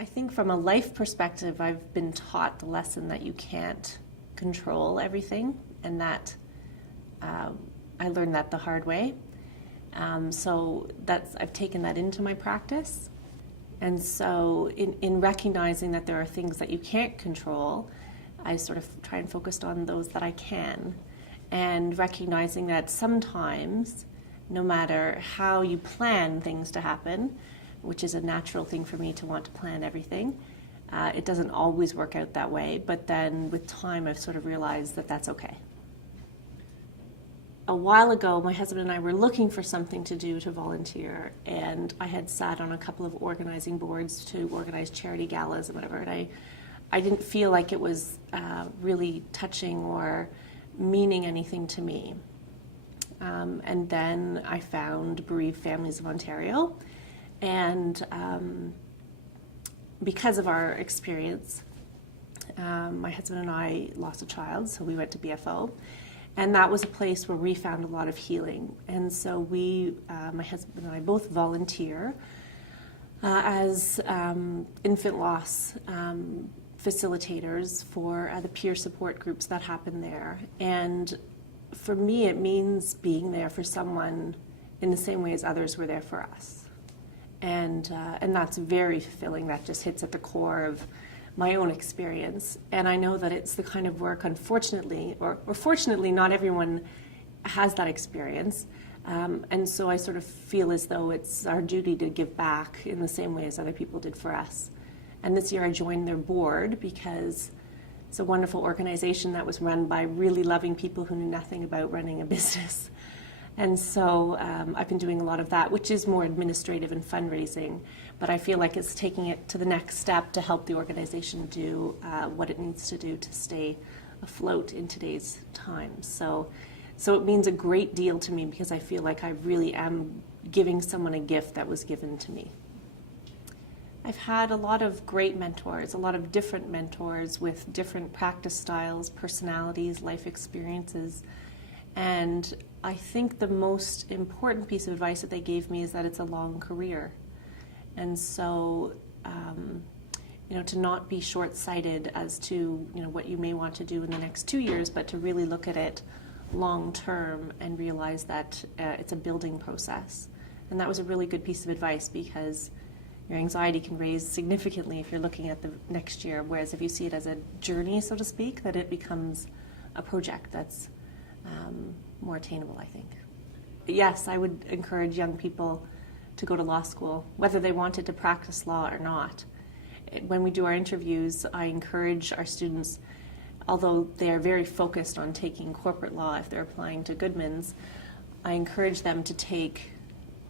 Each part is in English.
I think from a life perspective, I've been taught the lesson that you can't control everything, and that I learned that the hard way. So I've taken that into my practice. And so in recognizing that there are things that you can't control, I sort of try and focus on those that I can. And recognizing that sometimes, no matter how you plan things to happen, which is a natural thing for me to want to plan everything, it doesn't always work out that way. But then with time, I've sort of realized that that's okay. A while ago, my husband and I were looking for something to do to volunteer, and I had sat on a couple of organizing boards to organize charity galas and whatever, and I didn't feel like it was really touching or meaning anything to me. And then I found Bereaved Families of Ontario, and because of our experience, my husband and I lost a child, so we went to BFO. And that was a place where we found a lot of healing. And so my husband and I both volunteer as infant loss facilitators for the peer support groups that happen there. And for me, it means being there for someone in the same way as others were there for us. And that's very fulfilling. That just hits at the core of my own experience. And I know that it's the kind of work, unfortunately, or fortunately, not everyone has that experience. And so I sort of feel as though it's our duty to give back in the same way as other people did for us. And this year I joined their board because it's a wonderful organization that was run by really loving people who knew nothing about running a business. And so I've been doing a lot of that, which is more administrative and fundraising, but I feel like it's taking it to the next step to help the organization do what it needs to do to stay afloat in today's times. So it means a great deal to me because I feel like I really am giving someone a gift that was given to me. I've had a lot of great mentors, a lot of different mentors with different practice styles, personalities, life experiences. And I think the most important piece of advice that they gave me is that it's a long career. And so, to not be short-sighted as to, what you may want to do in the next 2 years, but to really look at it long-term and realize that it's a building process. And that was a really good piece of advice because your anxiety can raise significantly if you're looking at the next year, whereas if you see it as a journey, so to speak, that it becomes a project that's more attainable, I think. Yes, I would encourage young people to go to law school, whether they wanted to practice law or not. When we do our interviews, I encourage our students, although they are very focused on taking corporate law if they're applying to Goodman's, I encourage them to take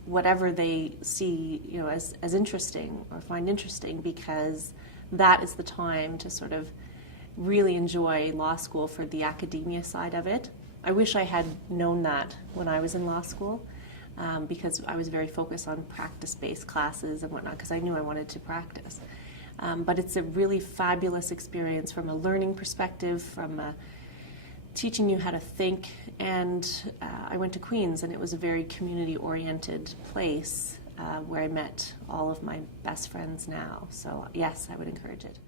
whatever they see as interesting or find interesting, because that is the time to sort of really enjoy law school for the academia side of it. I wish I had known that when I was in law school, because I was very focused on practice-based classes and whatnot, because I knew I wanted to practice. But it's a really fabulous experience from a learning perspective, from teaching you how to think. And I went to Queen's, and it was a very community-oriented place where I met all of my best friends now. So yes, I would encourage it.